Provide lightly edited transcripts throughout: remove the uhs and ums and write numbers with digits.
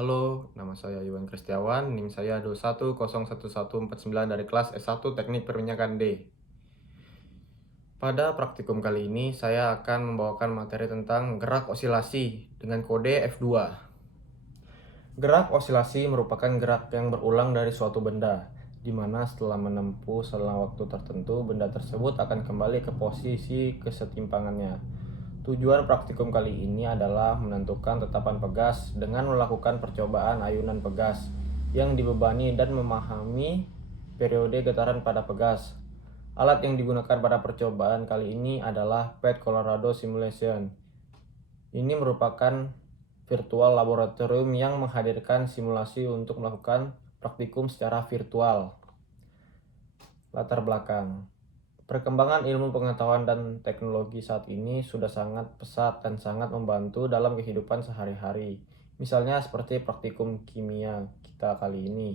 Halo, nama saya Iwan Kristiawan, NIM saya 21011149 dari kelas S1 Teknik Perminyakan D. Pada praktikum kali ini, saya akan membawakan materi tentang gerak osilasi dengan kode F2. Gerak osilasi merupakan gerak yang berulang dari suatu benda, di mana setelah menempuh selang waktu tertentu, benda tersebut akan kembali ke posisi kesetimpangannya. Tujuan praktikum kali ini adalah menentukan tetapan pegas dengan melakukan percobaan ayunan pegas yang dibebani dan memahami periode getaran pada pegas. Alat yang digunakan pada percobaan kali ini adalah PET Colorado Simulation. Ini merupakan virtual laboratorium yang menghadirkan simulasi untuk melakukan praktikum secara virtual. Latar belakang. Perkembangan ilmu pengetahuan dan teknologi saat ini sudah sangat pesat dan sangat membantu dalam kehidupan sehari-hari. Misalnya seperti praktikum kimia kita kali ini.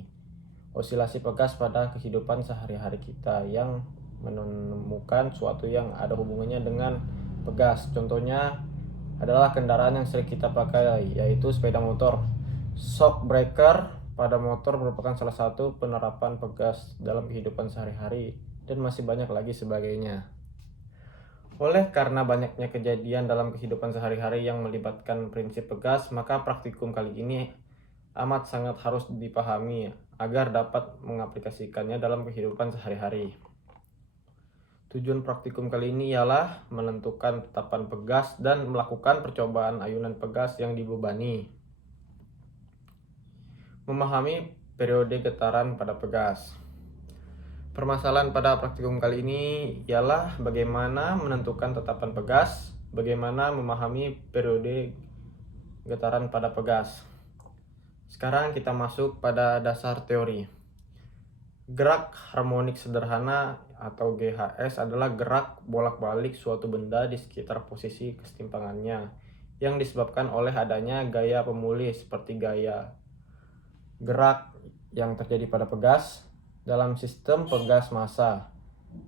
Osilasi pegas pada kehidupan sehari-hari kita yang menemukan suatu yang ada hubungannya dengan pegas. Contohnya adalah kendaraan yang sering kita pakai, yaitu sepeda motor. Shock breaker pada motor merupakan salah satu penerapan pegas dalam kehidupan sehari-hari, dan masih banyak lagi sebagainya. Oleh karena banyaknya kejadian dalam kehidupan sehari-hari yang melibatkan prinsip pegas, maka praktikum kali ini amat sangat harus dipahami agar dapat mengaplikasikannya dalam kehidupan sehari-hari. Tujuan praktikum kali ini ialah menentukan tetapan pegas dan melakukan percobaan ayunan pegas yang dibebani. Memahami periode getaran pada pegas. Permasalahan pada praktikum kali ini ialah bagaimana menentukan tetapan pegas, bagaimana memahami periode getaran pada pegas. Sekarang kita masuk pada dasar teori. Gerak harmonik sederhana atau GHS adalah gerak bolak-balik suatu benda di sekitar posisi kesetimpangannya yang disebabkan oleh adanya gaya pemulih seperti gaya gerak yang terjadi pada pegas. Dalam sistem pegas massa,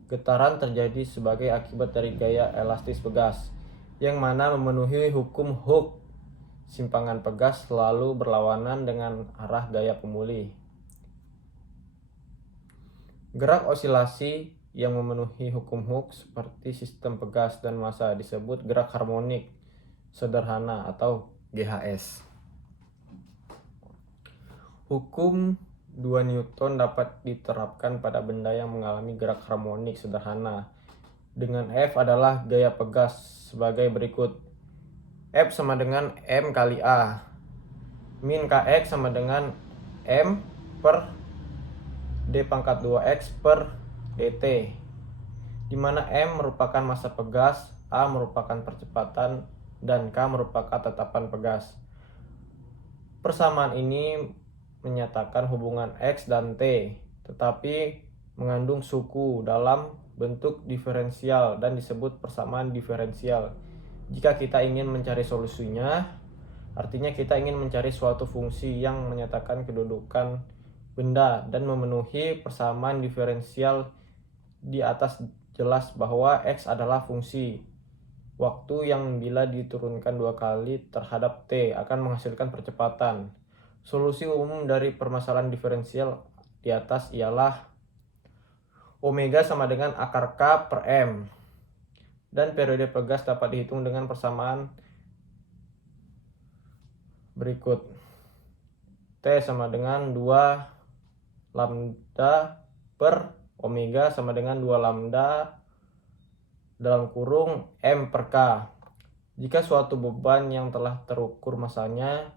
getaran terjadi sebagai akibat dari gaya elastis pegas, yang mana memenuhi hukum Hooke. Simpangan pegas selalu berlawanan dengan arah gaya pemulih. Gerak osilasi yang memenuhi hukum Hooke seperti sistem pegas dan massa disebut gerak harmonik sederhana atau GHS. Hukum 2 Newton dapat diterapkan pada benda yang mengalami gerak harmonik sederhana, dengan F adalah gaya pegas sebagai berikut. F sama dengan M kali A. Min Kx sama dengan M per D pangkat 2X per dt, di mana M merupakan massa pegas, A merupakan percepatan, dan K merupakan tetapan pegas. Persamaan ini menyatakan hubungan X dan T, tetapi mengandung suku dalam bentuk diferensial dan disebut persamaan diferensial. Jika kita ingin mencari solusinya, artinya kita ingin mencari suatu fungsi yang menyatakan kedudukan benda dan memenuhi persamaan diferensial di atas, jelas bahwa X adalah fungsi waktu yang bila diturunkan 2 kali terhadap T akan menghasilkan percepatan. Solusi umum dari permasalahan diferensial di atas ialah omega sama dengan akar K per M. Dan periode pegas dapat dihitung dengan persamaan berikut. T sama dengan 2 lambda per omega sama dengan 2 lambda dalam kurung M per K. Jika suatu beban yang telah terukur massanya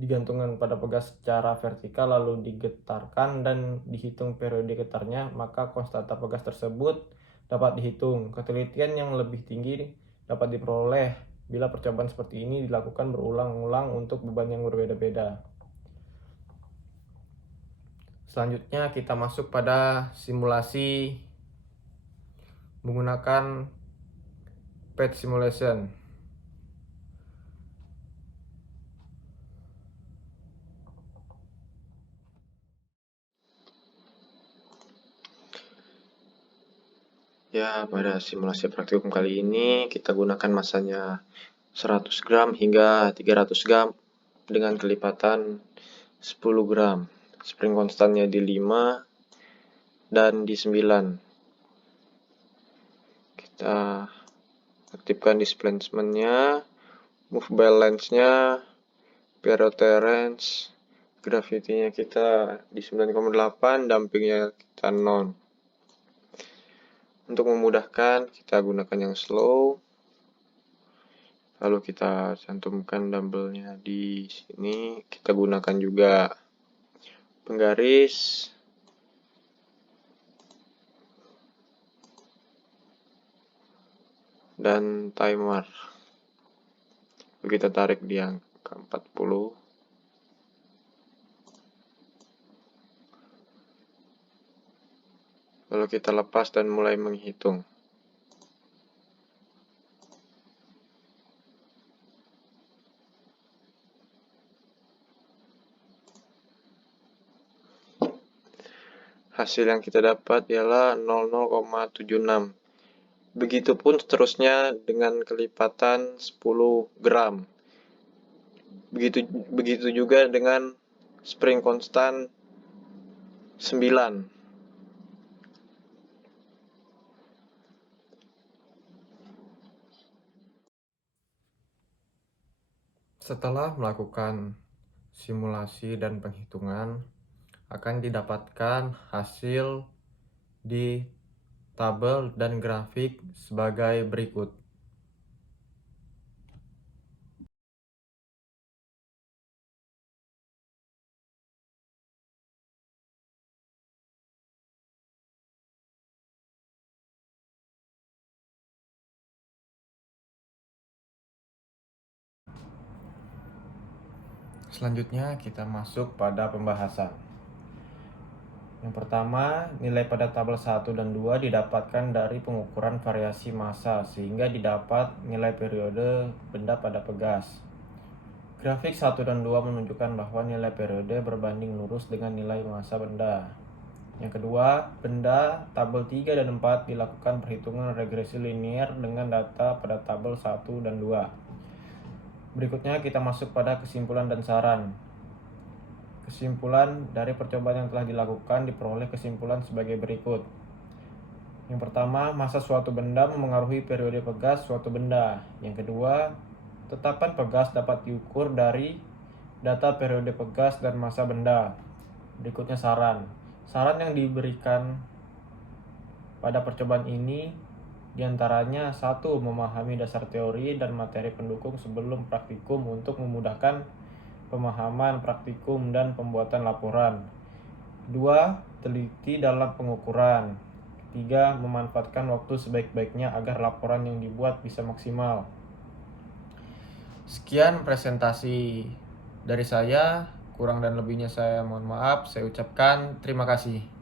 digantungkan pada pegas secara vertikal lalu digetarkan dan dihitung periode getarnya, maka konstanta pegas tersebut dapat dihitung. Ketelitian yang lebih tinggi dapat diperoleh bila percobaan seperti ini dilakukan berulang-ulang untuk beban yang berbeda-beda. Selanjutnya kita masuk pada simulasi menggunakan PET simulation. Ya, pada simulasi praktikum kali ini kita gunakan massanya 100 gram hingga 300 gram dengan kelipatan 10 gram. Spring konstannya di 5 dan di 9. Kita aktifkan displacement-nya, move balance-nya, perioderance, gravity-nya kita di 9,8, dampingnya kita 0. Untuk memudahkan, kita gunakan yang slow. Lalu kita cantumkan dumbbellnya di sini. Kita gunakan juga penggaris. Dan timer. Lalu kita tarik di angka 40. Lalu kita lepas dan mulai menghitung. Hasil yang kita dapat ialah 00,76. Begitupun seterusnya dengan kelipatan 10 gram. Begitu juga dengan spring konstan 9. Setelah melakukan simulasi dan penghitungan, akan didapatkan hasil di tabel dan grafik sebagai berikut. Selanjutnya kita masuk pada pembahasan. Yang pertama, nilai pada tabel 1 dan 2 didapatkan dari pengukuran variasi massa sehingga didapat nilai periode benda pada pegas. Grafik 1 dan 2 menunjukkan bahwa nilai periode berbanding lurus dengan nilai massa benda. Yang kedua, benda tabel 3 dan 4 dilakukan perhitungan regresi linear dengan data pada tabel 1 dan 2. Berikutnya kita masuk pada kesimpulan dan saran. Kesimpulan dari percobaan yang telah dilakukan diperoleh kesimpulan sebagai berikut. Yang pertama, massa suatu benda memengaruhi periode pegas suatu benda. Yang kedua, tetapan pegas dapat diukur dari data periode pegas dan massa benda. Berikutnya saran. Saran yang diberikan pada percobaan ini diantaranya 1. Memahami dasar teori dan materi pendukung sebelum praktikum untuk memudahkan pemahaman praktikum dan pembuatan laporan. 2. Teliti dalam pengukuran. 3. Memanfaatkan waktu sebaik-baiknya agar laporan yang dibuat bisa maksimal. Sekian presentasi dari saya. Kurang dan lebihnya saya mohon maaf. Saya ucapkan terima kasih.